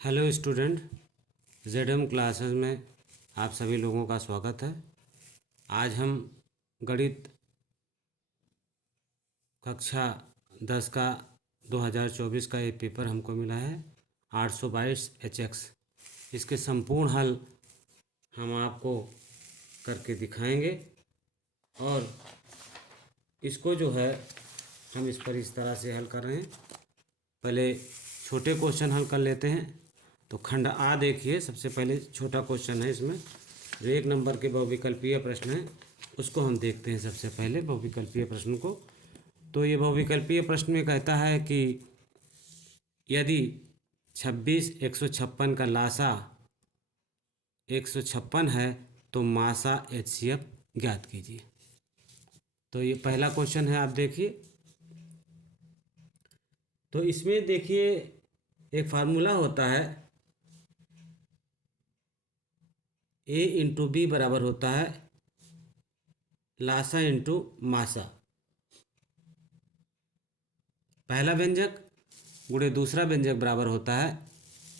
Hello student, जेडएम classes में आप सभी लोगों का स्वागत है। आज हम गणित कक्षा 10 का 2024 का ये पेपर हमको मिला है 822 HX। इसके संपूर्ण हल हम आपको करके दिखाएंगे और इसको जो है हम इस पर इस तरह से हल कर रहे हैं। पहले छोटे क्वेश्चन हल कर लेते हैं। तो खंड आ देखिए, सबसे पहले छोटा क्वेश्चन है इसमें जो 1 नंबर के बहुविकल्पीय प्रश्न है उसको हम देखते हैं। सबसे पहले बहुविकल्पीय प्रश्न को, तो ये बहुविकल्पीय प्रश्न में कहता है कि यदि 26 156 का लासा 156 है तो मासा HCF ज्ञात कीजिए। तो ये पहला क्वेश्चन है, आप देखिए। तो इसमें देखिए एक फार्मूला होता है, A इंटू बी बराबर होता है लासा इंटू मासा। पहला व्यंजक गुणे दूसरा व्यंजक बराबर होता है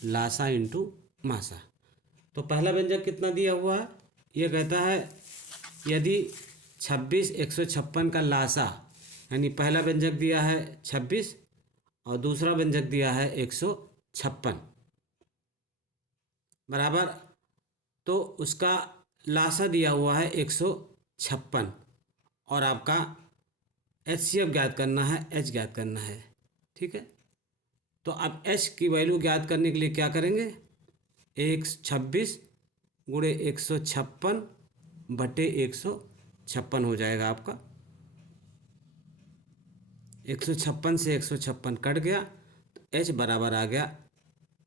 लासा इंटू मासा। तो पहला व्यंजक कितना दिया हुआ है, ये कहता है यदि 26 156 का लासा, यानी पहला व्यंजक दिया है 26 और दूसरा व्यंजक दिया है 156 बराबर, तो उसका लासा दिया हुआ है 156 और आपका HCF ज्ञात करना है, H ज्ञात करना है। ठीक है, तो अब H की वैल्यू ज्ञात करने के लिए क्या करेंगे, 26 गुणे 156 बटे 156 हो जाएगा आपका। 156 से 156 कट गया तो H बराबर आ गया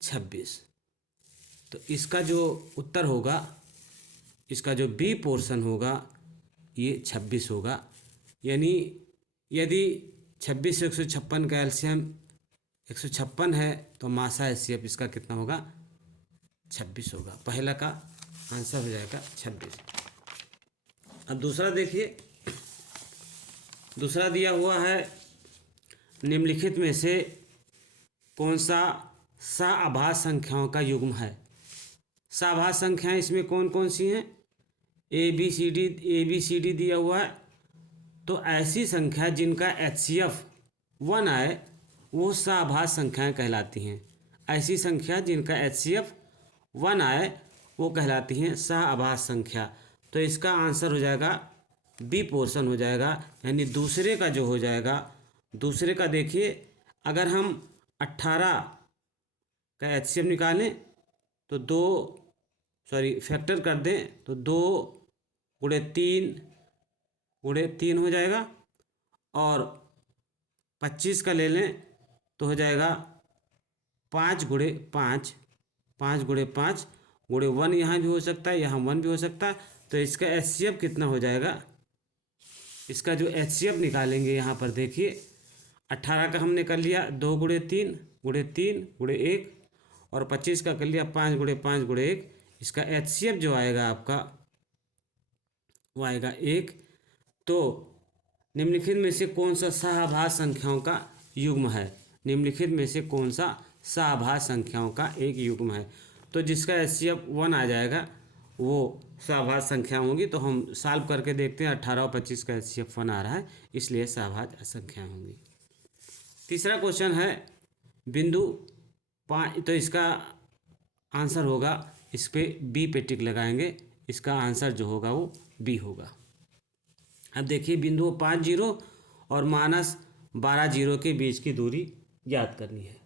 26। तो इसका जो उत्तर होगा, इसका जो बी पोर्शन होगा ये 26 होगा। यानी यदि 26 से 156 का एलसीएम 156 है तो मासा HCF इसका कितना होगा, 26 होगा। पहला का आंसर हो जाएगा 26। अब दूसरा देखिए, दूसरा दिया हुआ है निम्नलिखित में से कौन सा सआभाज्य संख्याओं का युग्म है। सआभाज्य संख्याएं इसमें कौन कौन सी हैं, ए बी सी डी दिया हुआ है। तो ऐसी संख्या जिनका HCF 1 आए वो सआभाज्य संख्याएं कहलाती हैं। ऐसी संख्या जिनका HCF 1 आए वो कहलाती हैं सआभाज्य संख्या। तो इसका आंसर हो जाएगा बी पोर्शन हो जाएगा, यानी दूसरे का जो हो जाएगा। दूसरे का देखिए, अगर हम 18 का HCF निकालें तो फैक्टर कर दें तो 2 गुणे 3 हो जाएगा, और 25 का ले लें तो हो जाएगा 5 गुणे 5 गुणे 1, यहाँ भी हो सकता है, यहाँ 1 भी हो सकता है। तो इसका HCF कितना हो जाएगा, इसका जो HCF निकालेंगे यहाँ पर देखिए, 18 का हमने कर लिया 2 गुणे 3 गुणे 1, और 25 का कर लिया 5 गुणे 1। इसका HCF जो आएगा आपका वो आएगा 1। तो निम्नलिखित में से कौन सा सआभाज्य संख्याओं का युग्म है, निम्नलिखित में से कौन सा सआभाज्य संख्याओं का एक युग्म है। तो जिसका HCF 1 आ जाएगा वो सआभाज्य संख्या होंगी। तो हम सॉल्व करके देखते हैं, 18 और 25 का HCF 1 आ रहा है, इसलिए सआभाज्य संख्या होंगी। तीसरा क्वेश्चन है बिंदु 5, तो इसका आंसर होगा, इस पे बी पे टिक लगाएंगे, इसका आंसर जो होगा वो बी होगा। अब देखिए बिंदु 5 जीरो और -12 जीरो के बीच की दूरी ज्ञात करनी है।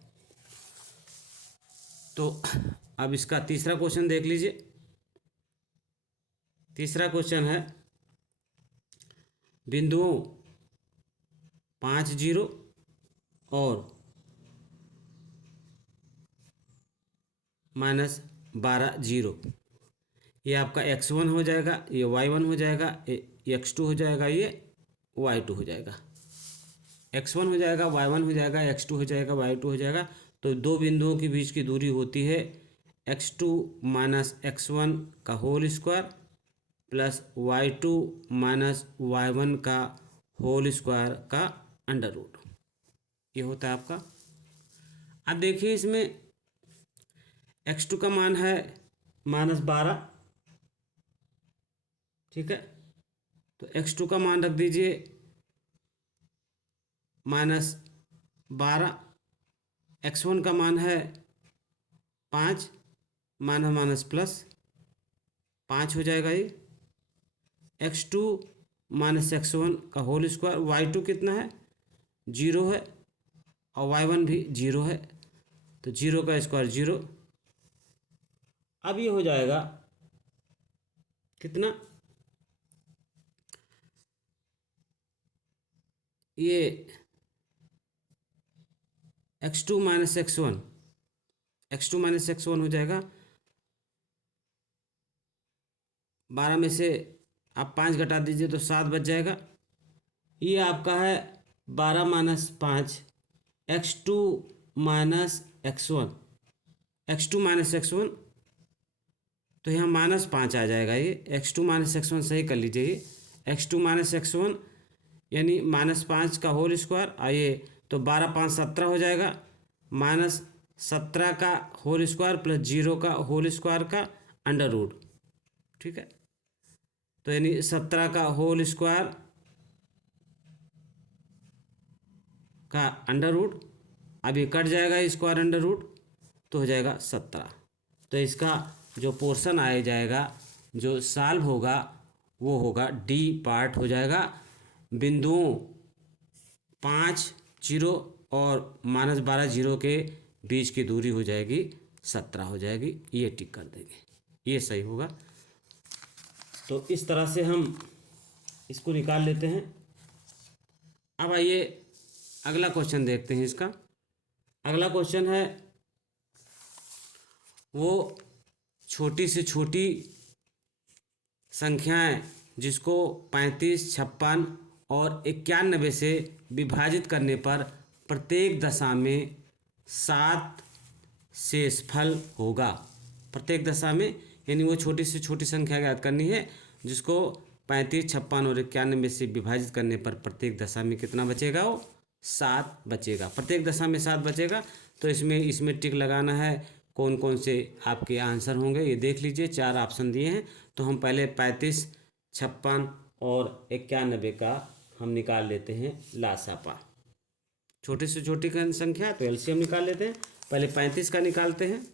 तो अब इसका तीसरा क्वेश्चन देख लीजिए। तीसरा क्वेश्चन है बिंदुओं 5 जीरो और -12 जीरो, ये आपका x1 हो जाएगा, ये y1 हो जाएगा, ये x2 हो जाएगा, ये y2 हो जाएगा। x1 हो जाएगा, y1 हो जाएगा, x2 हो जाएगा, y2 हो जाएगा। तो दो बिंदुओं के बीच की दूरी होती है x2 माइनस x1 का whole square plus y2 minus y1 का होल स्क्वायर का अंडर रूट, ये होता है आपका। अब देखिए इसमें x2 का मान है -12, ठीक है। तो x2 का मान रख दीजिए -12, x1 का मान है 5, माइनस माइनस प्लस 5 हो जाएगा ये। x2 माइनस x1 का होल स्क्वायर, y2 कितना है 0 है और y1 भी 0 है, तो 0 का स्क्वायर 0। अब ये हो जाएगा कितना, ये x2 minus x1, x2 minus x1 हो जाएगा। 12 में से आप 5 घटा दीजिए तो 7 बच जाएगा। ये आपका है 12 minus 5, x2 minus x1, x2 minus x1, तो यहाँ -5 आ जाएगा। ये x2 माइनस x1 सही कर लीजिए, ये x2 माइनस x1 यानी -5 का होल स्क्वायर, आइए तो 12 5 17 हो जाएगा, -17 का होल स्क्वायर प्लस 0 का होल स्क्वायर का अंडर रूट, ठीक है। तो यानी 17 का होल स्क्वायर का अंडर रूट, अब ये कट जाएगा स्क्वायर अंडर रूट, तो हो जाएगा 17। तो इसका जो पोर्शन आया जाएगा, जो सॉल्व होगा वो होगा डी पार्ट हो जाएगा। बिंदुओं 5 0 और -12 0 के बीच की दूरी हो जाएगी 17 हो जाएगी, ये टिक कर देंगे, ये सही होगा। तो इस तरह से हम इसको निकाल लेते हैं। अब आइए अगला क्वेश्चन देखते हैं। इसका अगला क्वेश्चन है वो छोटी से छोटी संख्याएं जिसको 35, 56 और 91 से विभाजित करने पर प्रत्येक दशा में 7 शेषफल होगा। प्रत्येक दशा में यानी वो छोटी से छोटी संख्या याद करनी है जिसको 35, 56 और 91 से विभाजित करने पर प्रत्येक दशा में कितना बचेगा, वो 7 बचेगा। प्रत्येक दशा में 7 बचेगा, तो इसमें टिक लगाना है। कौन कौन से आपके आंसर होंगे ये देख लीजिए, 4 ऑप्शन दिए हैं। तो हम पहले 35, 56 और 91 का हम निकाल लेते हैं लासापा। छोटी से छोटी संख्या तो एलसीएम निकाल लेते हैं। पहले 35 का निकालते हैं,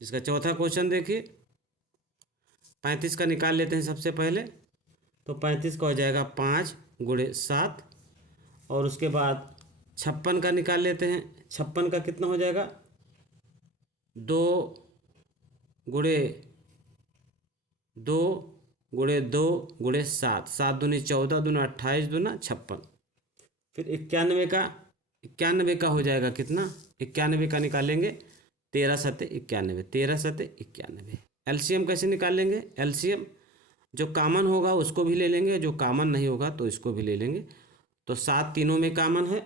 इसका चौथा क्वेश्चन देखिए। 35 का निकाल लेते हैं सबसे पहले, तो 35 का हो जाएगा 5 × 7, और उसके बाद 56 का निकाल लेते हैं। 56 का कितना हो जाएगा, 2 × 2 × 2 × 7, 7 दूनी 14, दूना 28, दूना 56। फिर 91 का हो जाएगा कितना, 91 का निकालेंगे 13 7 91, 13 7 91। एलसीएम कैसे निकालेंगे, एलसीएम जो कॉमन होगा उसको भी ले लेंगे, जो कॉमन नहीं होगा तो इसको भी ले लेंगे। तो 7 तीनों में कॉमन है,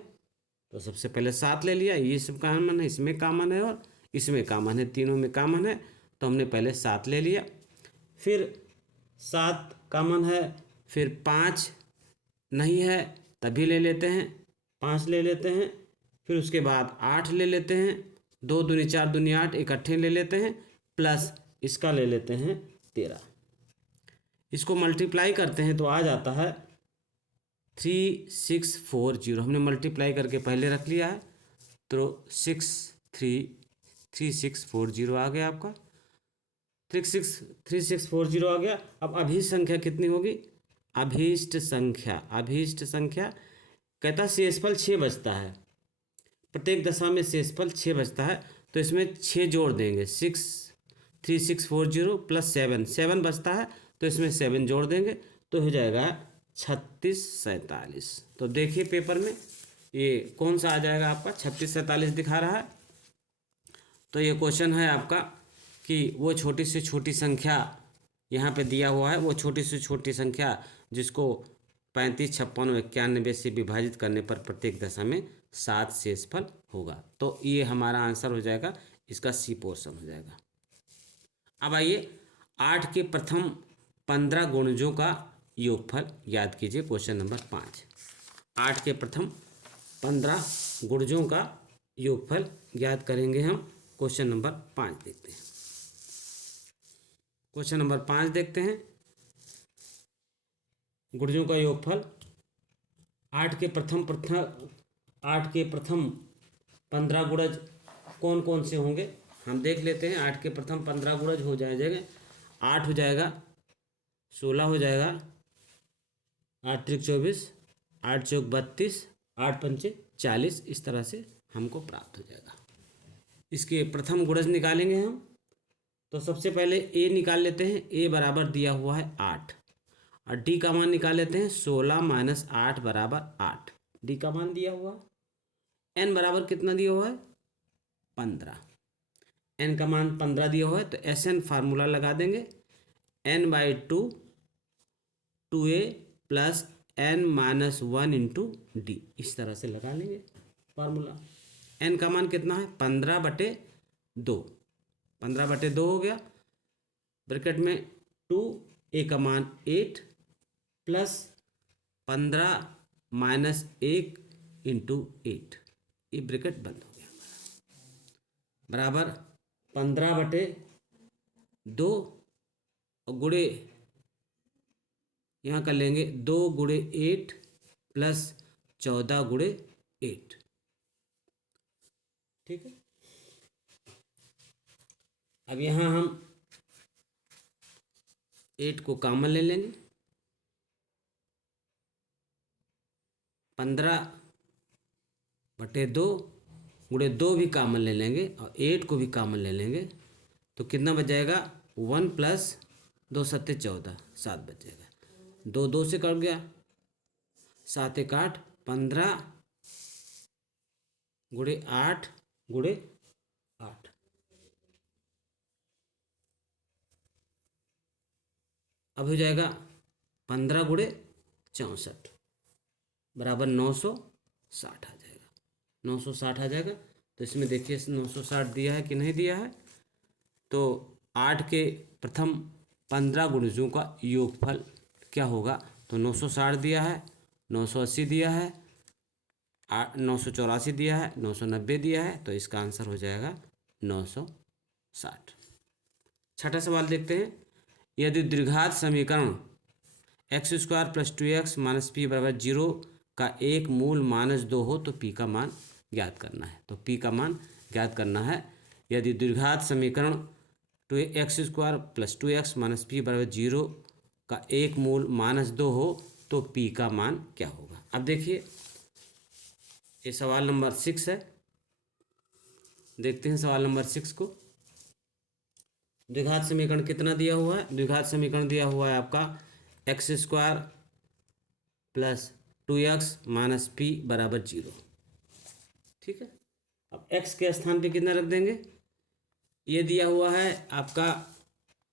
तो सबसे पहले 7 ले लिया, ये सब कॉमन है, इसमें कॉमन है और इसमें कॉमन है, तीनों में कॉमन है, तो हमने पहले 7 ले लिया। फिर 7 कॉमन है, फिर 5 नहीं है तभी ले लेते हैं, 5 ले लेते हैं। फिर उसके बाद 8 ले लेते हैं, 2 दूनी 4 दूनी 8 इकट्ठे ले लेते हैं, प्लस इसका ले लेते हैं 13। इसको मल्टीप्लाई करते हैं तो आ जाता है 3640। हमने मल्टीप्लाई करके पहले रख लिया है, तो 3640 आ गया आपका, 3640 आ गया। अब अभीष्ट संख्या कितनी होगी, अभीष्ट संख्या कहता शेषफल 6 बचता है, प्रत्येक दशा में शेषफल 6 बचता है, तो इसमें 6 जोड़ देंगे। 3640 प्लस 7 बचता है, तो इसमें 7 जोड़ देंगे, तो हो जाएगा 3647। तो देखिए पेपर में ये कौन सा आ जाएगा आपका, 3647 दिखा रहा है। तो ये क्वेश्चन है आपका कि वो छोटी से छोटी संख्या यहाँ पे दिया हुआ है, वो छोटी से छोटी संख्या जिसको 35, 56 और 91 से विभाजित करने पर प्रत्येक दशा में 7 शेषफल होगा। तो ये हमारा आंसर हो जाएगा, इसका सी पोर्शन हो जाएगा। अब आइए 8 के प्रथम 15 गुणजों का योगफल याद कीजिए, क्वेश्चन नंबर 5। 8 के प्रथम 15 गुणजों का योगफल याद करेंगे हम, क्वेश्चन नंबर 5 देखते हैं। क्वेश्चन नंबर 5 देखते हैं। गुणजों का योगफल 8 के प्रथम 15 गुणज कौन कौन से होंगे हम देख लेते हैं। 8 के प्रथम 15 गुणज हो जाएंगे। 8 हो जाएगा, 16 हो जाएगा, 8 त्रिक 24, 8 चौक 32, 8 पंचे 40, इस तरह से हमको प्राप्त हो जाएगा। इसके प्रथम गुणज निकालेंगे हम। तो सबसे पहले ए निकाल लेते हैं। ए बराबर दिया हुआ है 8 और डी का मान निकाल लेते हैं। 16 माइनस 8 बराबर 8, डी का मान दिया हुआ। एन बराबर कितना दिया हुआ है? 15। एन का मान 15 दिया हुआ है तो एस एन फार्मूला लगा देंगे। N by 2 2a plus n minus 1 into d, इस तरह से लगा लेंगे फार्मूला। एन का मान कितना है? 15/2, 15/2 हो गया। ब्रैकेट में 2, ए का मान 8 प्लस 15 माइनस 1 इंटू 8, ये ब्रैकेट बंद हो गया बराबर 15/2 और गुणे यहाँ कर लेंगे 2 गुणे 8 प्लस 14 गुणे 8, ठीक है। अब यहाँ हम 8 को कॉमन ले लेंगे। 15/2 गुणे 2 भी कॉमन ले लेंगे और 8 को भी कॉमन ले लेंगे तो कितना बच जाएगा? 1 प्लस 2 सत्ते 14, 7 बच जाएगा। 2 2 से कट गया, 7 1 8, 15 गुणे 8 गुणे 8, अब हो जाएगा 15 गुणे 64 बराबर 960 आ जाएगा। 960 आ जाएगा। तो इसमें देखिए 960 दिया है कि नहीं दिया है। तो 8 के प्रथम 15 गुणजों का योगफल क्या होगा? तो 960 दिया है, 980 दिया है, 984 दिया है, 990 दिया है, तो इसका आंसर हो जाएगा 960। छठा सवाल देखते हैं। यदि द्विघात समीकरण x² + 2x - p = 0 का एक मूल -2 हो तो p का मान ज्ञात करना है। तो p का मान ज्ञात करना है। यदि द्विघात समीकरण x² + 2x - p = 0 का एक मूल -2 हो तो p का मान क्या होगा? अब देखिए ये सवाल नंबर 6 है। देखते हैं सवाल नंबर 6 को। द्विघात समीकरण कितना दिया हुआ है? द्विघात समीकरण दिया हुआ है आपका x² + 2x - p = 0, ठीक है। अब x के स्थान पे कितना रख देंगे? ये दिया हुआ है आपका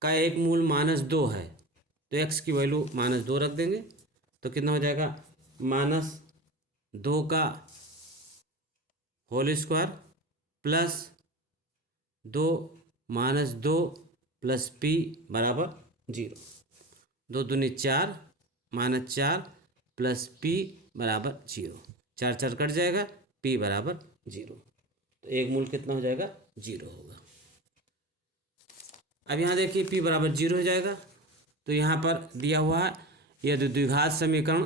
का एक मूल -2 है तो x की वैल्यू -2 रख देंगे तो कितना हो जाएगा? -2 का whole square plus 2 -2 plus p बराबर 0। 2 दूनी 4 -4 प्लस p बराबर 0। 4 4 कट जाएगा, p बराबर 0। तो एक मूल कितना हो जाएगा? 0 होगा। अब यहाँ देखिए p बराबर 0 हो जाएगा। तो यहाँ पर दिया हुआ है यदि द्विघात समीकरण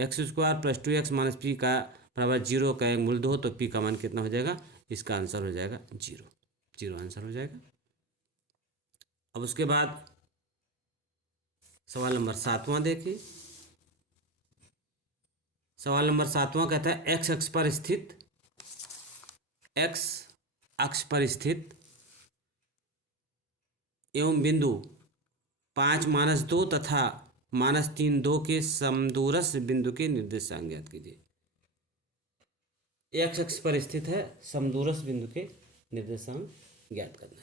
x² + 2x - p का बराबर 0 का एक मूल 2 हो तो p का मान कितना हो जाएगा? इसका आंसर हो जाएगा 0। 0 आंसर हो जाएगा। अब उसके बाद सवाल नंबर 7वां देखिए। सवाल नंबर 7वां कहता है x अक्ष पर स्थित एवं बिंदु 5 - 2 तथा -3 2 के समदूरस्थ बिंदु के निर्देशांक ज्ञात कीजिए। x अक्ष पर स्थित है, समदूरस्थ बिंदु के निर्देशांक ज्ञात करना है।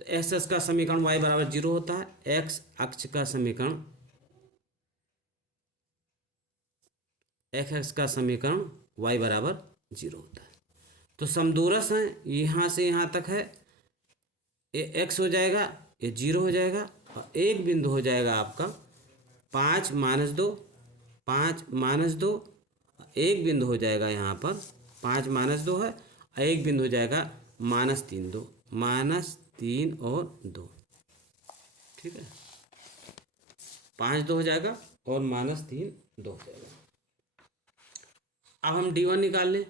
तो x अक्ष का समीकरण y = 0 होता है। x अक्ष का समीकरण y = 0 होता है। तो समदूरस्थ है, यहाँ से यहाँ तक है, ये x हो जाएगा, ये 0 हो जाएगा और एक बिंदु हो जाएगा आपका 5 - 2, 5 - 2, एक बिंदु हो जाएगा यहाँ पर 5 - 2 है एक बिंदु हो जाएगा -3 2, -3 और 2, ठीक है। 5 2 हो जाएगा और -3 2 हो जाएगा। अब हम D1 निकाल लें,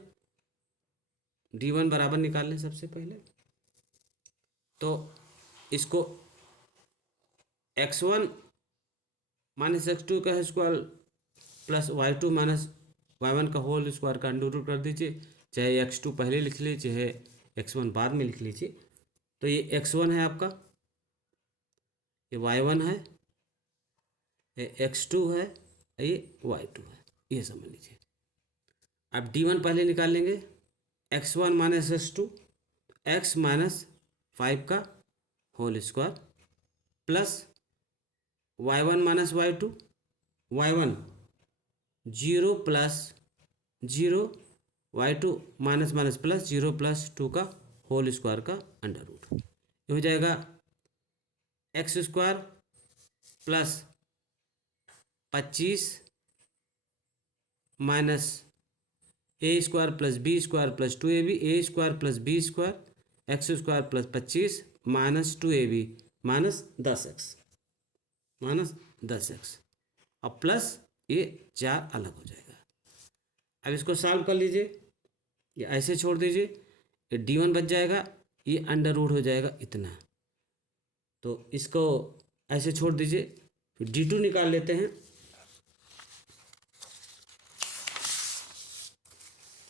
D1 बराबर निकाल लें सबसे पहले। तो इसको x1 माइनस x2 का square plus y2 minus y1 का होल स्क्वायर का अंडर रूट कर दीजिए। चाहे x2 पहले लिख लीजिए, चाहे x1 बाद में लिख लीजिए। तो ये x1 है आपका, ये y1 है, ये x2 है, ये y2 है, ये समझ लीजिए। अब D1 पहले निकाल लेंगे, x1 minus x2, x minus 5 का whole square plus y1 minus y2, y1 0 plus 0, y2 minus minus plus 0 plus 2 का होल स्क्वायर का अंडर रूट। ये हो जाएगा x square plus 25 minus a square plus b square plus 2ab, a square plus b square x square plus 25 minus 2ab minus 10x, minus 10x, अब plus ये 4 अलग हो जाएगा। अब इसको सॉल्व कर लीजिए, ये ऐसे छोड़ दीजिए, ये D1 बच जाएगा, ये अंडर रूट हो जाएगा इतना। तो इसको ऐसे छोड़ दीजिए, फिर D2 निकाल लेते हैं।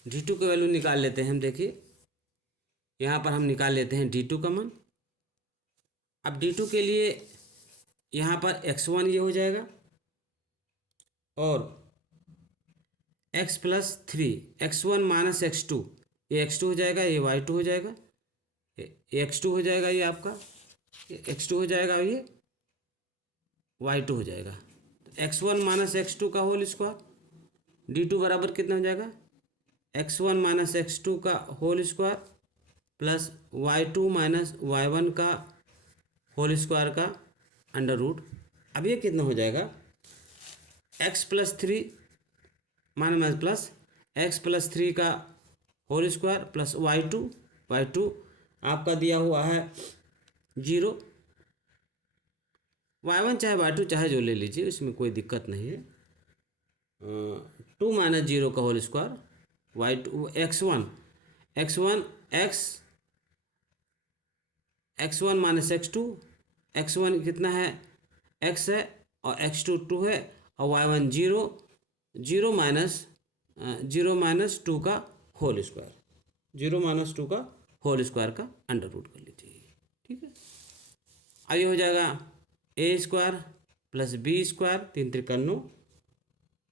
D2 की वैल्यू निकाल लेते हैं हम। देखिए यहाँ पर हम निकाल लेते हैं D2 का मान। अब D2 के लिए यहाँ पर x1 ये हो जाएगा और x plus 3, x1 minus x2, ये x2 हो जाएगा, ये y2 हो जाएगा, ये x2 हो जाएगा, ये आपका ये x2 हो जाएगा, ये y2 हो जाएगा। x1 माइनस x2 का होल स्क्वायर, D2 बराबर कितना हो जाएगा, x1 माइनस x2 का whole square plus y2 minus y1 का होल स्क्वायर का अंडर रूट। अब ये कितना हो जाएगा, x plus 3 minus plus x plus 3 का होल स्क्वायर प्लस y2 आपका दिया हुआ है 0, y1 चाहे y2 चाहे जो ले लीजिए, इसमें कोई दिक्कत नहीं है। 2 माइनस 0 का whole square, y2 x1 x1 minus x2, x1 कितना है, x है, और x2 2 है, और y1 0 माइनस 2 का होल स्क्वायर, 0 माइनस 2 का होल स्क्वायर का अंडर रूट कर लीजिए, ठीक है। अब ये हो जाएगा ए स्क्वायर प्लस बी स्क्वायर 3 त्रिक 9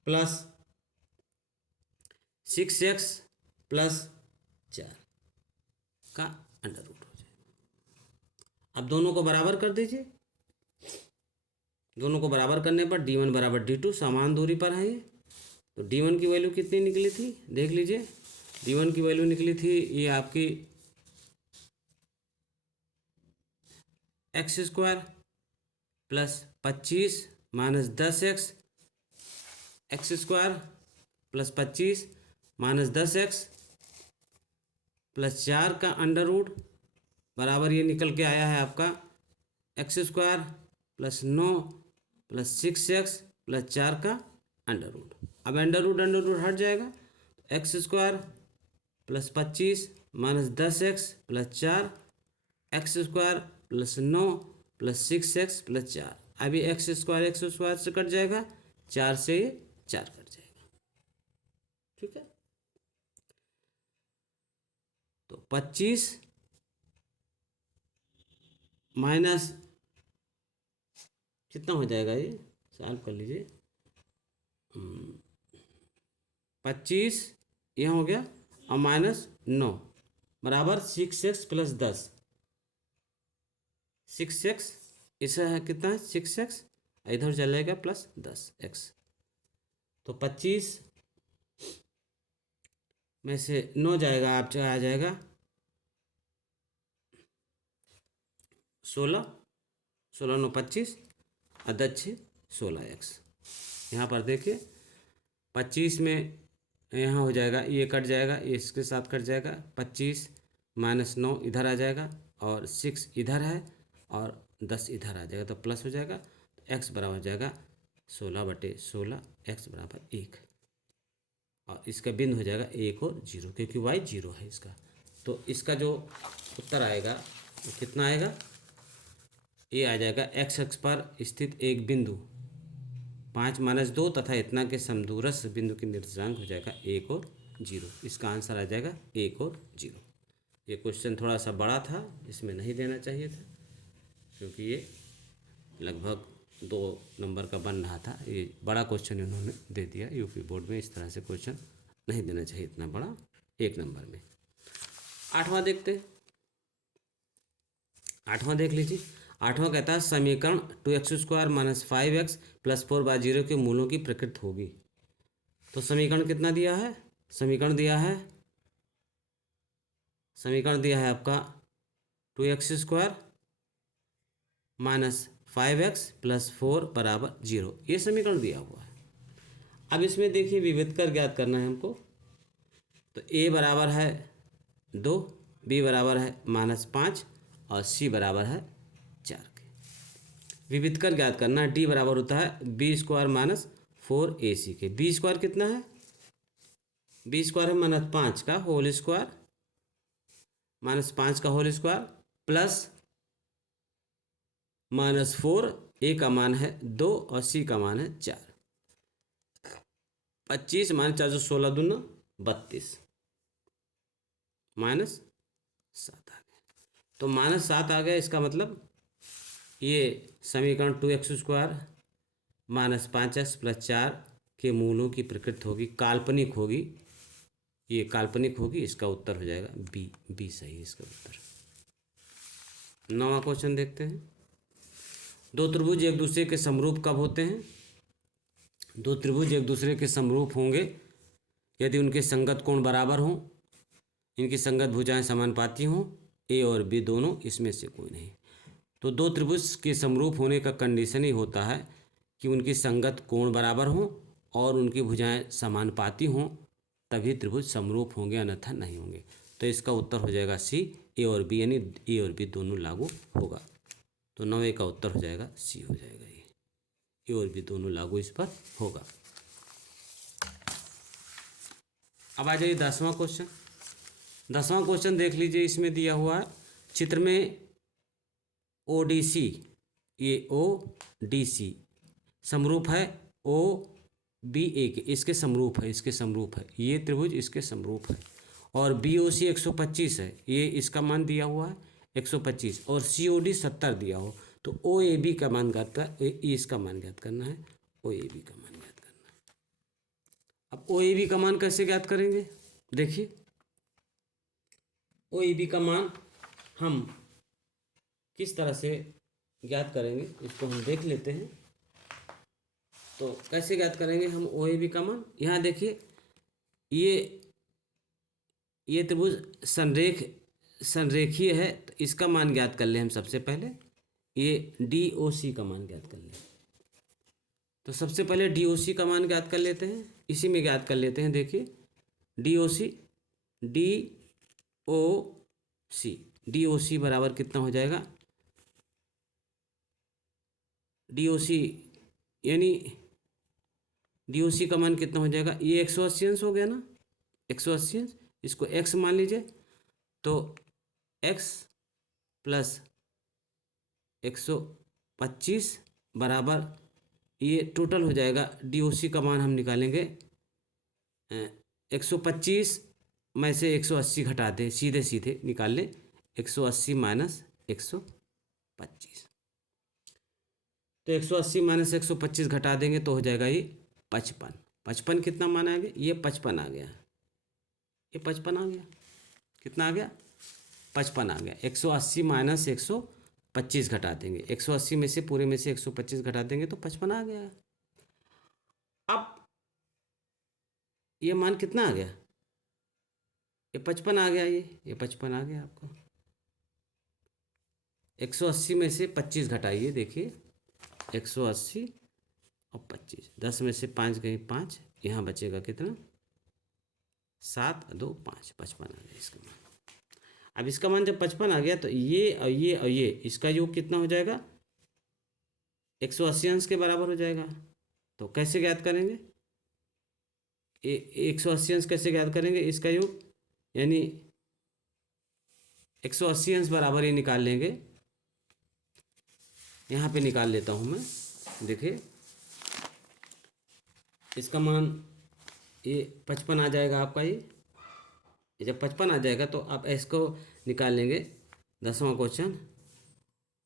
प्लस 6x प्लस 4 का अंडर रूट हो जाएगा। अब दोनों को बराबर कर दीजिए। दोनों को बराबर करने पर D1 बराबर D2 समान दूरी पर है ये। तो D1 की वैल्यू कितनी निकली थी, देख लीजिए। D1 की वैल्यू निकली थी ये आपकी x square plus 25 minus 10x, x square plus 25 minus 10x plus 4 का अंडर रूट बराबर ये निकल के आया है आपका x square plus 9 plus 6x plus 4 का अंडर रूट। अब अंडर रूट हट जाएगा, x square plus 25 minus 10x plus 4, x square plus 9 plus 6x plus 4। अभी एक्स स्क्वायर से कट जाएगा, 4 से 4 कट जाएगा, ठीक है। तो 25 माइनस कितना हो जाएगा, ये सॉल्व कर लीजिए। 25 यहाँ हो गया और माइनस 9 बराबर 6x प्लस 10, 6x इसे है कितना है 6x, इधर चलेगा प्लस 10x। तो 25 में से 9 जाएगा, आप आ जाएगा 16 9 25 अदच्छे 16x। यहाँ पर देखिए 25 में यहाँ हो जाएगा, ये कट जाएगा, ये इसके साथ कट जाएगा, 25 माइनस 9 इधर आ जाएगा और 6 इधर है और 10 इधर आ जाएगा, तो प्लस हो जाएगा। तो एक्स बराबर हो जाएगा 16/16, एक्स बराबर 1 और इसका बिंदु हो जाएगा 1 और 0, क्योंकि वाई 0 है इसका। तो इसका जो उत्तर आएगा वो कितना आएगा, ये आ जाएगा एक्स अक्ष पर स्थित एक बिंदु 5 माइनस 2 तथा इतना के समदूरस्थ बिंदु के निर्देशांक हो जाएगा 1 और 0। इसका आंसर आ जाएगा 1 और 0। ये क्वेश्चन थोड़ा सा बड़ा था, इसमें नहीं देना चाहिए था, क्योंकि ये लगभग 2 नंबर का बन रहा था। ये बड़ा क्वेश्चन इन्होंने दे दिया। यूपी बोर्ड में इस तरह से क्वेश्चन नहीं देना चाहिए इतना बड़ा 1 नंबर में। 8वां देखते हैं। 8वां देख लीजिए। 8वां कहता है समीकरण 2x² माइनस 5x प्लस 4/0 के मूलों की प्रकृति होगी। तो समीकरण कितना दिया है, समीकरण दिया है आपका 2x² माइनस 5x प्लस 4 बराबर 0, ये समीकरण दिया हुआ है। अब इसमें देखिए विभेदकर ज्ञात करना है हमको। तो a बराबर है 2, b बराबर है -5 और c बराबर है 4 के। विभेदकर ज्ञात करना है। d बराबर होता है b² माइनस 4ac के। b² कितना है, b² है -5 का होल स्क्वायर, -5 का होल स्क्वायर प्लस -4, a का मान है 2 और c का मान है 4। 25 माइनस 4 16 दूना 32 -7 आ गया। तो -7 आ गया। इसका मतलब ये समीकरण 2x² माइनस 5x प्लस 4 के मूलों की प्रकृति होगी, काल्पनिक होगी, ये काल्पनिक होगी। इसका उत्तर हो जाएगा बी सही है इसका उत्तर। 9वां क्वेश्चन देखते हैं। दो त्रिभुज एक दूसरे के समरूप कब होते हैं। दो त्रिभुज एक दूसरे के समरूप होंगे यदि उनके संगत कोण बराबर हों, इनकी संगत भुजाएं समानुपाती हों, ए और बी दोनों इसमें से कोई नहीं। तो दो त्रिभुज के समरूप होने का कंडीशन ही होता है कि उनकी संगत कोण बराबर हों और उनकी भुजाएं समानुपाती हों, तभी त्रिभुज समरूप होंगे, अन्यथा नहीं होंगे। तो इसका उत्तर हो जाएगा सी, ए और बी, यानी ए और बी दोनों लागू होगा। तो 9 का उत्तर हो जाएगा सी हो जाएगा, ये ए और बी दोनों लागू इस पर होगा। अब आ जाइए 10वां क्वेश्चन। 10वां क्वेश्चन देख लीजिए। इसमें दिया हुआ है चित्र में ODC, ये ODC समरूप है OBA के, इसके समरूप है, इसके समरूप है। ये त्रिभुज इसके समरूप है। और BOC 125 है, ये इसका मान दिया हुआ है 125 और COD 70 दिया हो। तो OAB का मान ज्ञात है, इसका मान ज्ञात करना है, OAB का मान ज्ञात करना है। अब OAB का मान कैसे ज्ञात करेंगे, देखिए OAB का मान हम किस तरह से ज्ञात करेंगे इसको हम देख लेते हैं। तो कैसे ज्ञात करेंगे हम OAB का मान। यहाँ देखिए ये त्रिभुज संरेखीय है, तो इसका मान ज्ञात कर ले हम सबसे पहले। ये DOC का मान ज्ञात कर ले। तो सबसे पहले DOC का मान ज्ञात कर लेते हैं, इसी में ज्ञात कर लेते हैं। देखिए DOC बराबर कितना हो जाएगा, DOC यानी DOC का मान कितना हो जाएगा, ये 180 अंश हो गया ना, 180 अंश, इसको x मान लीजिए। तो x प्लस 125 बराबर ये टोटल हो जाएगा। DOC का मान हम निकालेंगे 125 में से 180 घटा दें, सीधे सीधे निकाल लें, 180 माइनस 125। तो 180 माइनस 125 घटा देंगे तो हो जाएगा ये 55। 55 कितना मान आ गया, ये 55 आ गया, ये 55 आ गया। कितना आ गया, 55 आ गया। 180 माइनस 125 घटा देंगे, 180 में से पूरे में से 125 घटा देंगे तो 55 आ गया। अब ये मान कितना आ गया, ये 55 आ गया, ये 55 आ गया आपको। 180 में से 25 घटाइए, देखिए 180 और 25, 10 में से 5 गए 5, यहाँ बचेगा कितना 7 2 5, 55 आ गया इसका मान। अब इसका मान जब 55 आ गया तो ये और ये और ये इसका योग कितना हो जाएगा, 180 अंश के बराबर हो जाएगा। तो कैसे ज्ञात करेंगे, 180 अंश कैसे ज्ञात करेंगे, इसका योग यानी 180 अंश बराबर ही निकाल लेंगे। यहाँ पे निकाल लेता हूँ मैं, देखिए इसका मान ये 55 आ जाएगा आपका। ये जब 55 आ जाएगा तो आप इसको निकाल लेंगे। 10वां क्वेश्चन,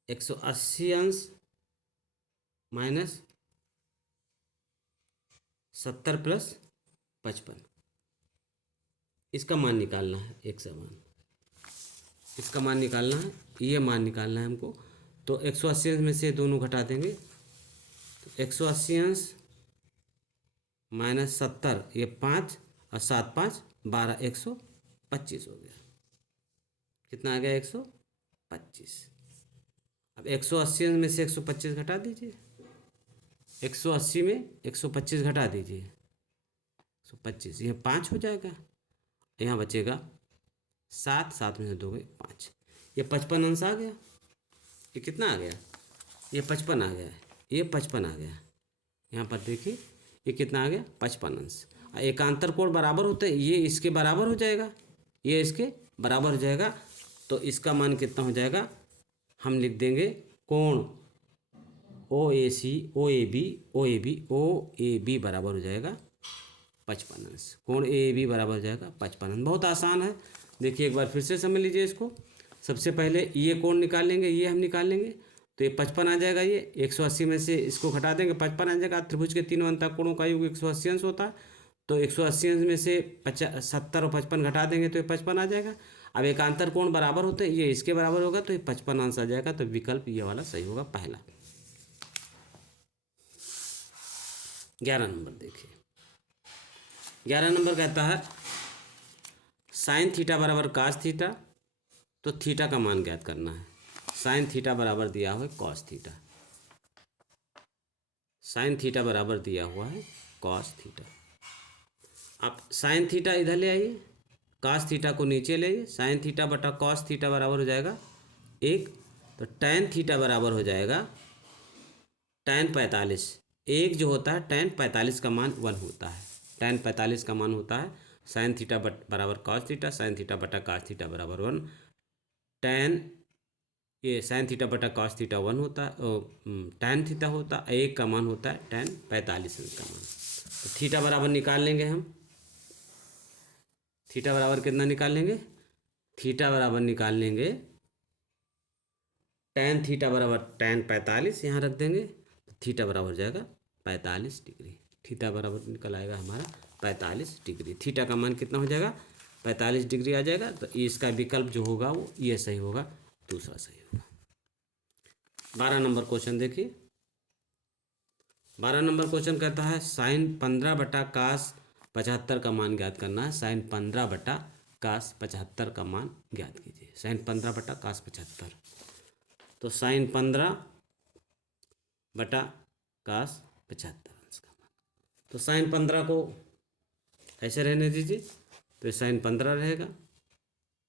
180 अंश माइनस 70 प्लस 55, इसका मान निकालना है। एक समान इसका मान निकालना है, ये मान निकालना है हमको। तो 180 अंश में से दोनों घटा देंगे, तो 180 अंश माइनस 70, ये 5 और 7 5 12, 125 हो गया। कितना आ गया, 125। अब 180 में से 125 घटा दीजिए, 180 में 125 घटा दीजिए, 125, ये 5 हो जाएगा। यहाँ बचेगा 7, 7 में से 2 गए 5, ये 55 अंश आ गया। ये कितना आ गया, ये 55 आ गया, ये 55 आ गया। यहाँ पर देखिए ये कितना आ गया, 55 अंश। एकांतर कोण बराबर होते हैं, ये इसके बराबर हो जाएगा, ये इसके बराबर हो जाएगा। तो इसका मान कितना हो जाएगा, हम लिख देंगे कोण OAB बराबर हो जाएगा 55 अंश। कोण AAB बराबर हो जाएगा 55 अंश। बहुत आसान है, देखिए एक बार फिर से समझ लीजिए इसको। सबसे पहले ये कोण निकाल लेंगे, ये हम निकाल लेंगे, तो ये 55 आ जाएगा। ये 180 में से इसको घटा देंगे, 55 आ जाएगा। त्रिभुज के तीन अंतः कोणों का योग 180 अंश होता है, तो 180 अंश में से 70 और 55 घटा देंगे तो ये 55 आ जाएगा। अब एकांतर कोण बराबर होते हैं, ये इसके बराबर होगा तो ये 55 अंश आ जाएगा। तो विकल्प ये वाला सही होगा, पहला। 11 नंबर देखिए, 11 नंबर कहता है साइन थीटा बराबर कास थीटा, तो थीटा का मान ज्ञात करना है। साइन थीटा बराबर दिया हुआ है कॉस थीटा, साइन थीटा बराबर दिया हुआ है कॉस थीटा। आप साइन थीटा इधर ले आइए, कास थीटा को नीचे ले आइए। साइन थीटा बटा कॉस थीटा बराबर हो जाएगा 1, तो टैन थीटा बराबर हो जाएगा टैन 45। एक जो होता है टैन 45 का मान 1 होता है, टैन 45 का मान होता है। साइन थीटा बराबर कॉस थीटा, साइन थीटा बटा कास थीटा बराबर 1। टैन ये साइन थीटा बटा कॉस थीटा 1 होता है, टैन थीटा होता है, एक का मान होता है टैन 45 का मान। तो थीटा बराबर निकाल लेंगे हम। थीटा बराबर कितना निकाल लेंगे, थीटा बराबर निकाल लेंगे टैन थीटा बराबर टैन 45, यहाँ रख देंगे, तो थीटा बराबर हो जाएगा 45 डिग्री। थीटा बराबर निकल आएगा हमारा 45 डिग्री। थीटा का मान कितना हो जाएगा, 45 डिग्री आ जाएगा। तो इसका विकल्प जो होगा वो ये सही होगा, दूसरा सही होगा। 12 नंबर क्वेश्चन देखिए, 12 नंबर क्वेश्चन कहता है साइन 15 बटा कास 75 का मान ज्ञात करना है। साइन 15 बटा कास 75 का मान ज्ञात कीजिए। साइन 15 बटा कास 75, तो साइन 15 बटा कास 75 का मान, तो साइन 15 को ऐसे रहने दीजिए, तो ये साइन 15 रहेगा,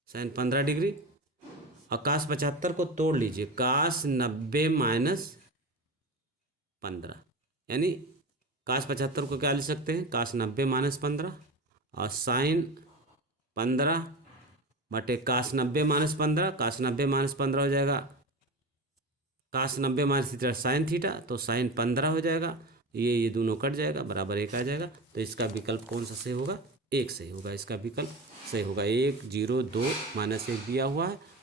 साइन 15 डिग्री। और कास 75 को तोड़ लीजिए, कास 90 माइनस 15, यानी कास 75 को क्या लिख सकते हैं, कास 90 माइनस 15, और साइन 15 बटे कास 90 माइनस 15। कास 90 माइनस 15 हो जाएगा कास 90 माइनस थीटा साइन थीटा, तो साइन 15 हो जाएगा। ये दोनों कट जाएगा, बराबर 1 आ जाएगा। तो इसका विकल्प कौन सा सही होगा, 1 सही होगा। इसका विकल्प सही होगा 1 0 2 माइनस 1 दिया हुआ है,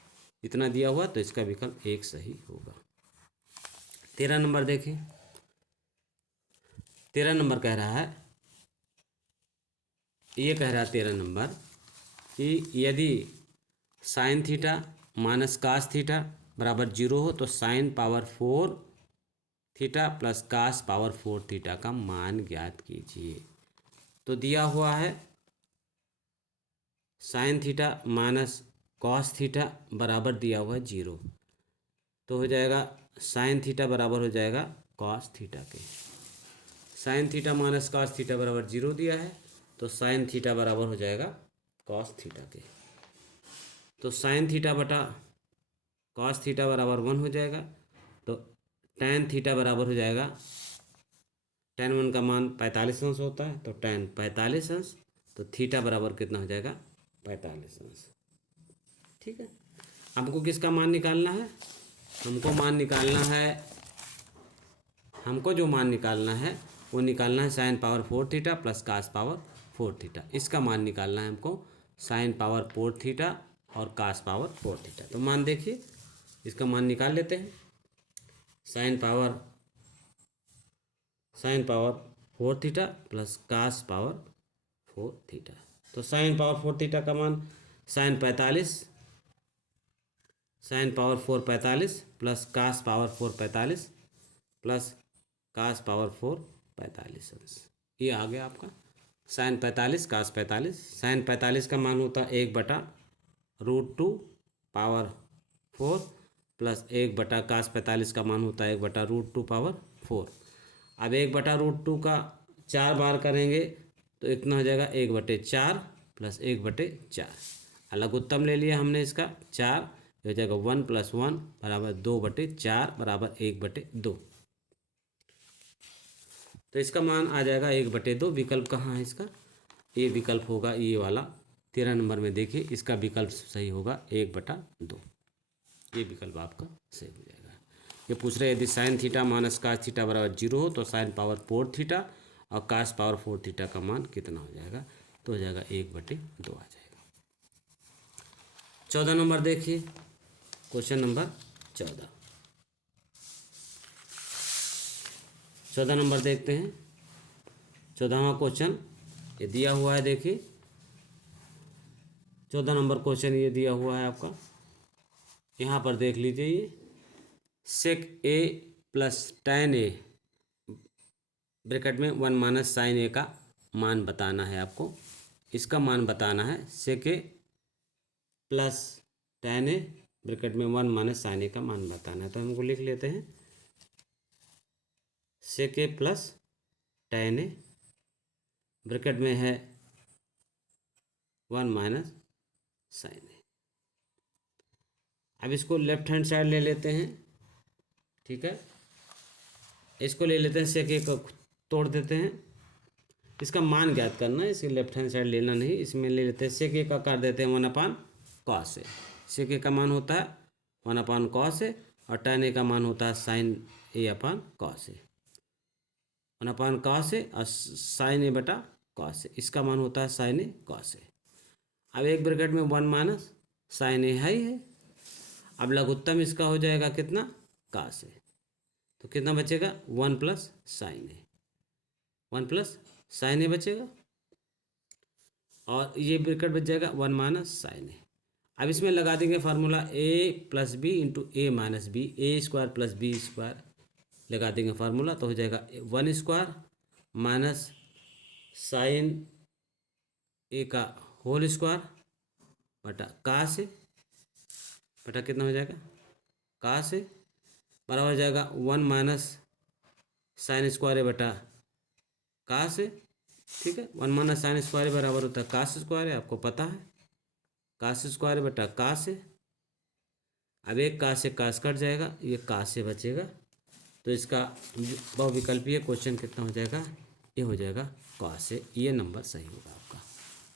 इतना दिया हुआ, तो इसका विकल्प 1 सही होगा। 13 नंबर देखें, 13 नंबर कह रहा है, ये कह रहा है 13 नंबर कि यदि sine theta minus cos theta बराबर 0 हो तो sine power 4 theta plus cos power 4 theta का मान ज्ञात कीजिए। तो दिया हुआ है sine theta minus cos theta बराबर दिया हुआ है 0, तो हो जाएगा साइन थीटा बराबर हो जाएगा कॉस थीटा के। Sign theta minus cos theta बराबर 0 दिया है, तो साइन थीटा बराबर हो जाएगा कॉस थीटा के। तो साइन थीटा बटा कॉस थीटा बराबर 1 हो जाएगा। तो tan थीटा बराबर हो जाएगा, tan 1 का मान 45 अंश होता है, तो tan 45 अंश, तो थीटा बराबर कितना हो जाएगा 45 अंश। ठीक है, हमको किसका मान निकालना है? हमको जो मान निकालना है वो निकालना है sine power 4 theta plus cos power 4 theta. इसका मान निकालना है हमको, साइन पावर 4 थीटा और कास पावर 4 थीटा। तो मान देखिए, इसका मान निकाल लेते हैं। Sine power 4 theta plus cos power 4 theta. तो साइन पावर 4 थीटा का मान sine power 4 45 plus cos power 4 45 plus cos power 4 45 अंश। ये आ गया आपका साइन 45 कास 45। साइन 45 का मान होता है 1/√2 पावर 4 प्लस 1 कास 45 का मान होता है 1/√2 पावर 4। अब 1/√2 का 4 बार करेंगे तो इतना हो जाएगा 1/4 प्लस 1/4। लघुत्तम ले लिया हमने इसका 4, हो जाएगा 1 + 1 बराबर 2/4 बराबर 1/2। तो इसका मान आ जाएगा 1/2। विकल्प कहाँ है इसका? ये विकल्प होगा ये वाला 13 नंबर में। देखिए इसका विकल्प सही होगा 1/2। ये विकल्प आपका सही हो जाएगा। ये पूछ रहे यदि sine theta minus cos theta बराबर 0 हो तो साइन पावर 4 थीटा और कास पावर 4 थीटा का मान कितना हो जाएगा? तो हो जाएगा 1/2 आ जाएगा। 14 नंबर देखिए, क्वेश्चन नंबर 14 नंबर देखते हैं। 14वां क्वेश्चन ये दिया हुआ है। देखिए 14 नंबर क्वेश्चन ये दिया हुआ है आपका, यहाँ पर देख लीजिए। ये सेक ए प्लस tan ए ब्रैकेट में 1 - sin ए का मान बताना है आपको। इसका मान बताना है सेक ए प्लस tan ए ब्रैकेट में 1 - sin ए का मान बताना है। तो हमको लिख लेते हैं सेक ए प्लस tan ए ब्रैकेट में है 1 - sin ए। अब इसको लेफ्ट हैंड साइड ले लेते हैं। ठीक है, इसको ले लेते हैं, सेक ए को तोड़ देते हैं। इसका मान ज्ञात करना है, इसे लेफ्ट हैंड साइड लेना नहीं। इसमें ले लेते हैं सेक ए का कर देते हैं 1/cos ए। सेक ए का मान होता है 1/cos ए और tan ए का मान होता है sin a/cos ए। 1/cos ए और sin a/cos ए, इसका मान होता है sin a cos ए। अब एक ब्रैकेट में 1 - sin ए है ही है। अब लघुत्तम इसका हो जाएगा कितना? cos ए। तो कितना बचेगा? 1 + sin ए, 1 + sin ए बचेगा और ये ब्रैकेट बच जाएगा 1 - sin ए। अब इसमें लगा देंगे formula a + b × a - b, a² + b² लगा देंगे फार्मूला। तो हो जाएगा 1² - sin a का होल स्क्वायर बटा cos ए बटा कितना हो जाएगा? cos ए बराबर हो जाएगा 1 - sin² ए बटा cos ए। ठीक है, 1 - sin² ए बराबर होता है cos² ए, आपको पता है cos² ए बटा cos ए। अब एक cos से cos कट जाएगा, ये cos से बचेगा। तो इसका बहुविकल्पीय क्वेश्चन कितना हो जाएगा? ये हो जाएगा cos ए। ये नंबर सही होगा आपका।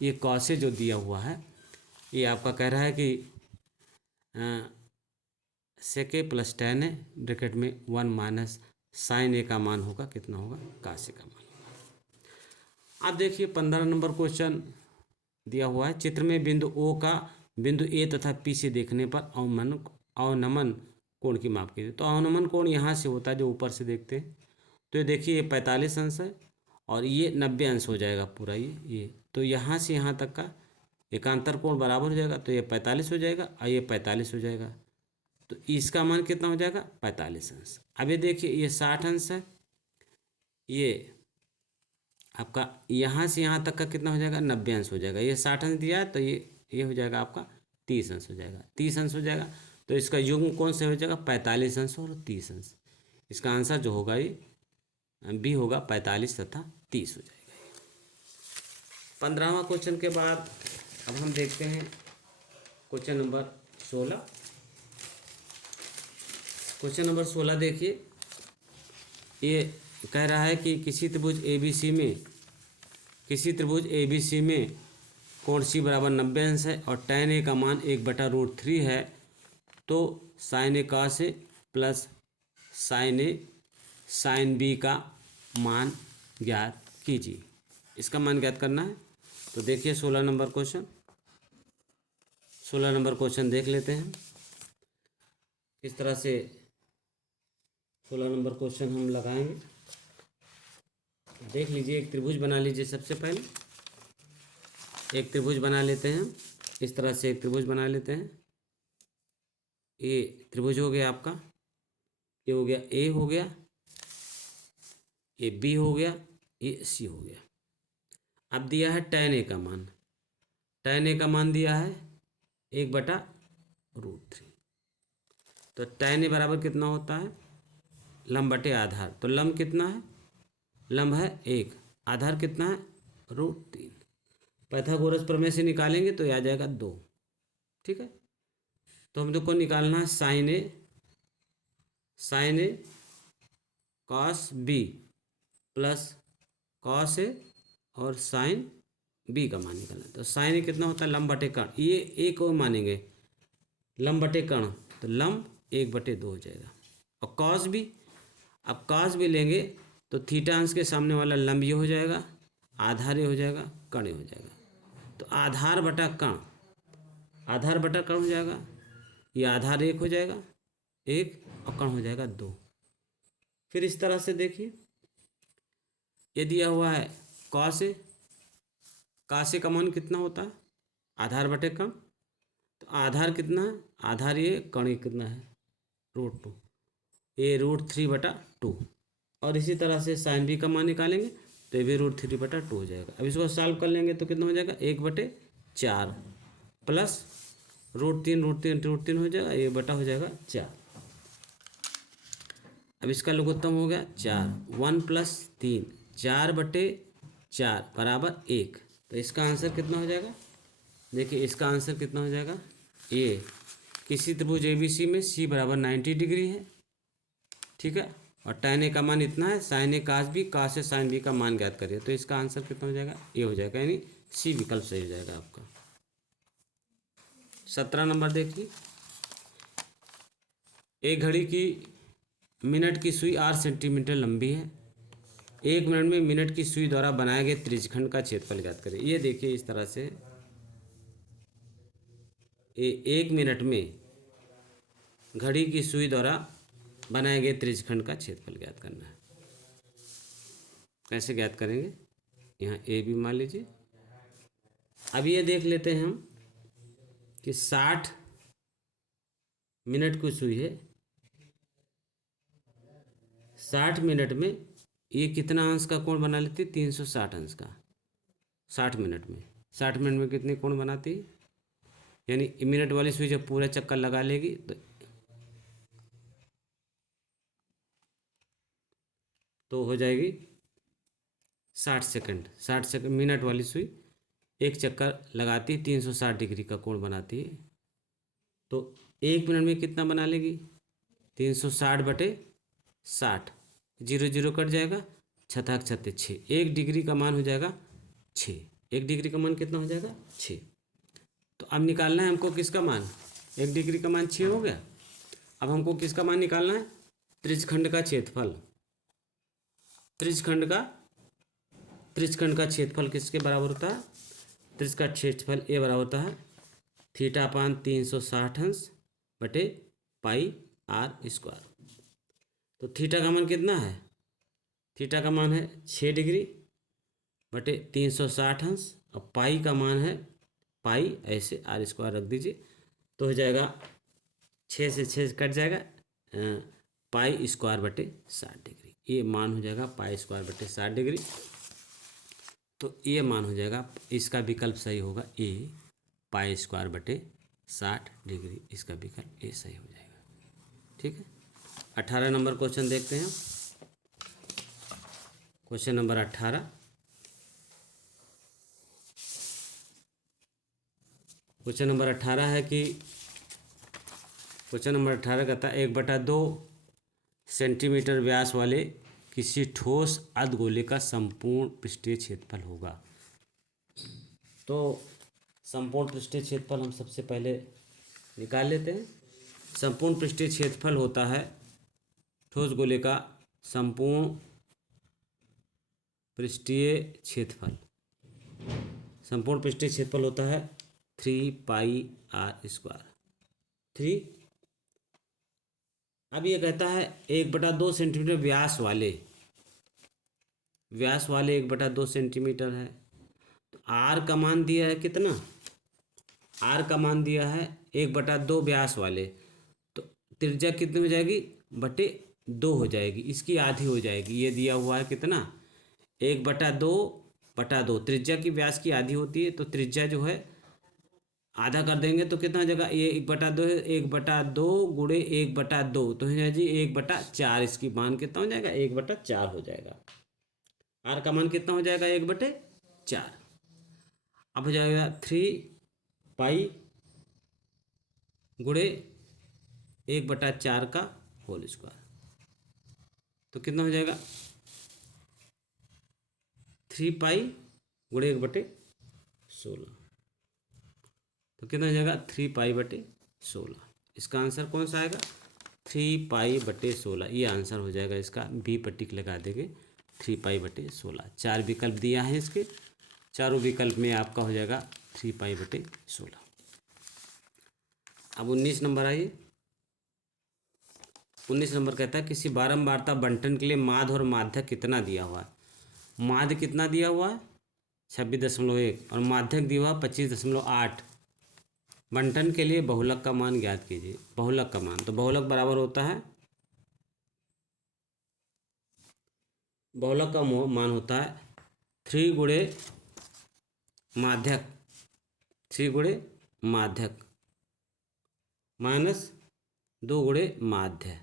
ये cos ए जो दिया हुआ है ये आपका कह रहा है कि सेक ए प्लस tan ए ब्रैकेट में 1 - sin ए का मान होगा कितना होगा? cos ए का मान होगा। अब देखिए 15 नंबर क्वेश्चन दिया हुआ है। चित्र में बिंदु O का बिंदु A तथा P से देखने पर अवनमन कोण की माप कीजिए। तो अवनमन कोण यहाँ से होता है जो ऊपर से देखते हैं। तो ये देखिए ये 45 अंश है और ये 90 अंश हो जाएगा पूरा ये। तो यहाँ से यहाँ तक का एकांतर कोण बराबर हो जाएगा। तो ये 45 हो जाएगा और ये 45 हो जाएगा। तो इसका मान कितना हो जाएगा? 45 अंश। अब ये देखिए ये 60 अंश है, ये आपका यहाँ से यहाँ तक का कितना हो जाएगा? 90 अंश हो जाएगा। ये 60 अंश दिया है तो ये हो जाएगा आपका 30 अंश हो जाएगा। 30 अंश हो जाएगा तो इसका युग्म कौन से हो जाएगा? 45 अंश और 30 अंश। इसका आंसर जो होगा ये बी होगा, 45 तथा 30 हो जाएगा। 15वां क्वेश्चन के बाद अब हम देखते हैं क्वेश्चन नंबर 16। क्वेश्चन नंबर 16 देखिए, ये कह रहा है कि किसी त्रिभुज ABC में कोण C बराबर 90 अंश है और tan A का मान 1/√3 है, तो sin A cos A plus sin A sin B का मान ज्ञात कीजिए। इसका मान ज्ञात करना है। तो देखिए 16 नंबर क्वेश्चन देख लेते हैं किस तरह से 16 नंबर क्वेश्चन हम लगाएंगे। देख लीजिए, एक त्रिभुज बना लीजिए। सबसे पहले एक त्रिभुज बना लेते हैं। इस तरह से एक त्रिभुज बना लेते हैं। ये त्रिभुज हो गया आपका, ये हो गया ए हो गया, ये बी हो गया, ये सी हो गया। अब दिया है tan A का मान। tan A का मान दिया है 1/√3। तो tan A बराबर कितना होता है, लंब बटे आधार। तो लंब कितना है, लंब है 1, आधार कितना है √3। पाइथागोरस प्रमेय से निकालेंगे तो आ जाएगा 2। ठीक है, तो हम लोग को निकालना है sin A cos B plus cos A और sin B का मान निकालना है। तो sin A कितना होता है, लंब बटे कर्ण, ये एक को मानेंगे लंब बटे कर्ण, तो लंब 1/2 हो जाएगा। और cos B, अब cos B लेंगे तो थीटा अंश के सामने वाला लंब ये हो जाएगा, आधार ये हो जाएगा, कर्ण ये हो जाएगा। तो आधार बटा कर्ण हो जाएगा। ये आधार 1 हो जाएगा, 1, और कर्ण हो जाएगा 2। फिर इस तरह से देखिए, ये दिया हुआ है cos A का मान कितना होता है, आधार बटे कर्ण। तो आधार कितना है, आधार ये, कर्ण कितना है √2, ये √3/2। और इसी तरह से sin B का मान निकालेंगे तो ये भी √3/2 हो जाएगा। अब इसको सॉल्व कर लेंगे तो कितना हो जाएगा, 1/4 प्लस √3 हो जाएगा, ये बटा हो जाएगा 4। अब इसका लघुत्तम हो गया 4, 1 + 3, 4/4 बराबर 1। तो इसका आंसर कितना हो जाएगा, देखिए इसका आंसर कितना हो जाएगा, ये किसी त्रिभुज ABC में C बराबर 90 डिग्री है। ठीक है, और tan A का मान इतना है, sin A cos B, cos A sin B का मान ज्ञात करिए। तो इसका आंसर कितना हो जाएगा, ये हो जाएगा, यानी C विकल्प सही हो जाएगा आपका। 17 नंबर देखिए, एक घड़ी की मिनट की सुई 8 सेंटीमीटर लंबी है। 1 मिनट में मिनट की सुई द्वारा बनाए गए त्रिज्यखंड का क्षेत्रफल ज्ञात करें। ये देखिए इस तरह से, 1 मिनट में घड़ी की सुई द्वारा बनाए गए त्रिज्यखंड का क्षेत्रफल ज्ञात करना है। कैसे ज्ञात करेंगे, यहाँ ए भी मान लीजिए। अब ये देख लेते हैं हम कि 60 मिनट की सुई है, 60 मिनट में ये कितना अंश का कोण बना लेती है, 360 अंश का। 60 मिनट में कितने कोण बनाती है, यानी मिनट वाली सुई जब पूरा चक्कर लगा लेगी तो हो जाएगी 60 सेकंड। 60 सेकंड मिनट वाली सुई एक चक्कर लगाती है, 360 डिग्री का कोण बनाती है। तो 1 मिनट में कितना बना लेगी, 360/60, 0 0 कट जाएगा, 6 6 6, 1 डिग्री का मान हो जाएगा 6। 1 डिग्री का मान कितना हो जाएगा, 6। तो अब निकालना है हमको किसका मान, 1 डिग्री का मान 6 हो गया। अब हमको किसका मान निकालना है, त्रिज्यखंड का क्षेत्रफल। त्रिज्यखंड का क्षेत्रफल किसके बराबर होता है, त्रिज्य का क्षेत्रफल ए बराबर होता है θ/360 अंश बटे πr²। तो थीटा का मान कितना है, थीटा का मान है 6 डिग्री बटे 360 अंश, और पाई का मान है पाई, ऐसे r² रख दीजिए तो हो जाएगा 6 से 6 कट जाएगा, π²/60 डिग्री। ये मान हो जाएगा π²/60 डिग्री। तो ये मान हो जाएगा, इसका विकल्प सही होगा ए, π²/60 डिग्री। इसका विकल्प ए सही हो जाएगा। ठीक है, 18 नंबर क्वेश्चन देखते हैं। क्वेश्चन नंबर 18, क्वेश्चन नंबर 18 है कि क्वेश्चन नंबर 18 कहता है 1/2 सेंटीमीटर व्यास वाले किसी ठोस अर्धगोले का संपूर्ण पृष्ठीय क्षेत्रफल होगा। तो संपूर्ण पृष्ठीय क्षेत्रफल हम सबसे पहले निकाल लेते हैं। संपूर्ण पृष्ठीय क्षेत्रफल होता है ठोस गोले का संपूर्ण पृष्ठीय क्षेत्रफल। संपूर्ण पृष्ठीय क्षेत्रफल होता है 3πr²। 3। अब ये कहता है 1/2 सेंटीमीटर व्यास वाले 1/2 सेंटीमीटर है। तो आर का मान दिया है कितना? आर का मान दिया है 1/2 व्यास वाले, तो त्रिज्या कितनी हो जाएगी? बटे 2 हो जाएगी, इसकी आधी हो जाएगी। ये दिया हुआ है कितना? 1/2 त्रिज्या की व्यास की आधी होती है, तो त्रिज्या जो है आधा कर देंगे तो कितना हो जाएगा? ये 1/2 है, 1/2 गुणे 1/2 तो है जी 1/4। इसकी मान कितना हो जाएगा? 1/4 हो जाएगा। आर का मान कितना हो जाएगा? 1/4। अब हो जाएगा 3π गुणे 1/4 का होल स्क्वायर, तो कितना हो जाएगा? 3π गुणे 1/16, तो कितना हो जाएगा? 3π/16। इसका आंसर कौन सा आएगा? 3π/16। ये आंसर हो जाएगा इसका। बी पर टिक लगा देंगे। 3π/16। 4 विकल्प दिया है इसके, चारों विकल्प में आपका हो जाएगा 3π/16। अब 19 नंबर आइए। 19 नंबर कहता है किसी बारंबारता बंटन के लिए माध्य और माध्यक कितना दिया हुआ है? माध्य कितना दिया हुआ है? 26.1 और माध्यक दिया हुआ 25.8। बंटन के लिए बहुलक का मान ज्ञात कीजिए। बहुलक का मान, तो बहुलक बराबर होता है, बहुलक का मान होता है 3 गुणे माध्यक, 3 गुणे माध्यक माइनस 2 गुणे माध्य।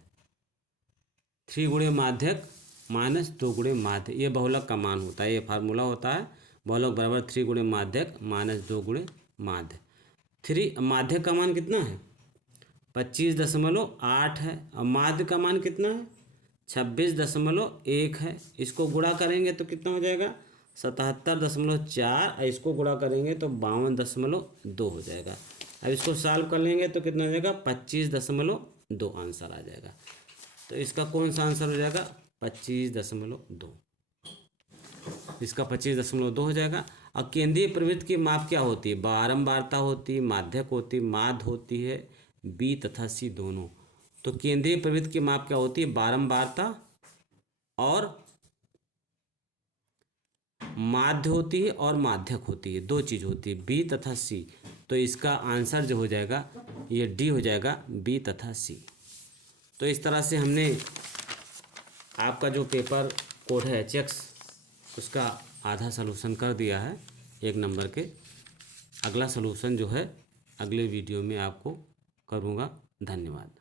3 गुणे माध्यक माइनस 2 गुणे माध्य, ये बहुलक का मान होता है। ये फार्मूला होता है बहुलक बराबर 3 गुणे माध्यक माइनस 2 गुणे माध्य। 3 माध्यक का मान कितना है? 25.8 है। और माध्य का मान कितना है? 26.1 है। इसको गुणा करेंगे तो कितना हो जाएगा? 77.4। और इसको गुणा करेंगे तो 52.2 हो जाएगा। अब इसको सॉल्व कर लेंगे तो कितना हो जाएगा? 25.2 आंसर आ जाएगा। तो इसका कौन सा आंसर हो जाएगा? 25.2। इसका 25.2 हो जाएगा। और केंद्रीय प्रवृत्त की माप क्या होती है? बारंबारता होती है, माध्यक होती है, माध्य होती है, बी तथा सी दोनों। तो केंद्रीय प्रवृत्त की माप क्या होती है? बारंबारता और माध्य होती है और माध्यक होती है, 2 चीज होती है, बी तथा सी। तो इसका आंसर जो हो जाएगा ये डी हो जाएगा, बी तथा सी। तो इस तरह से हमने आपका जो पेपर कोड है HX उसका आधा सलूशन कर दिया है 1 नंबर के। अगला सलूशन जो है अगले वीडियो में आपको करूँगा। धन्यवाद।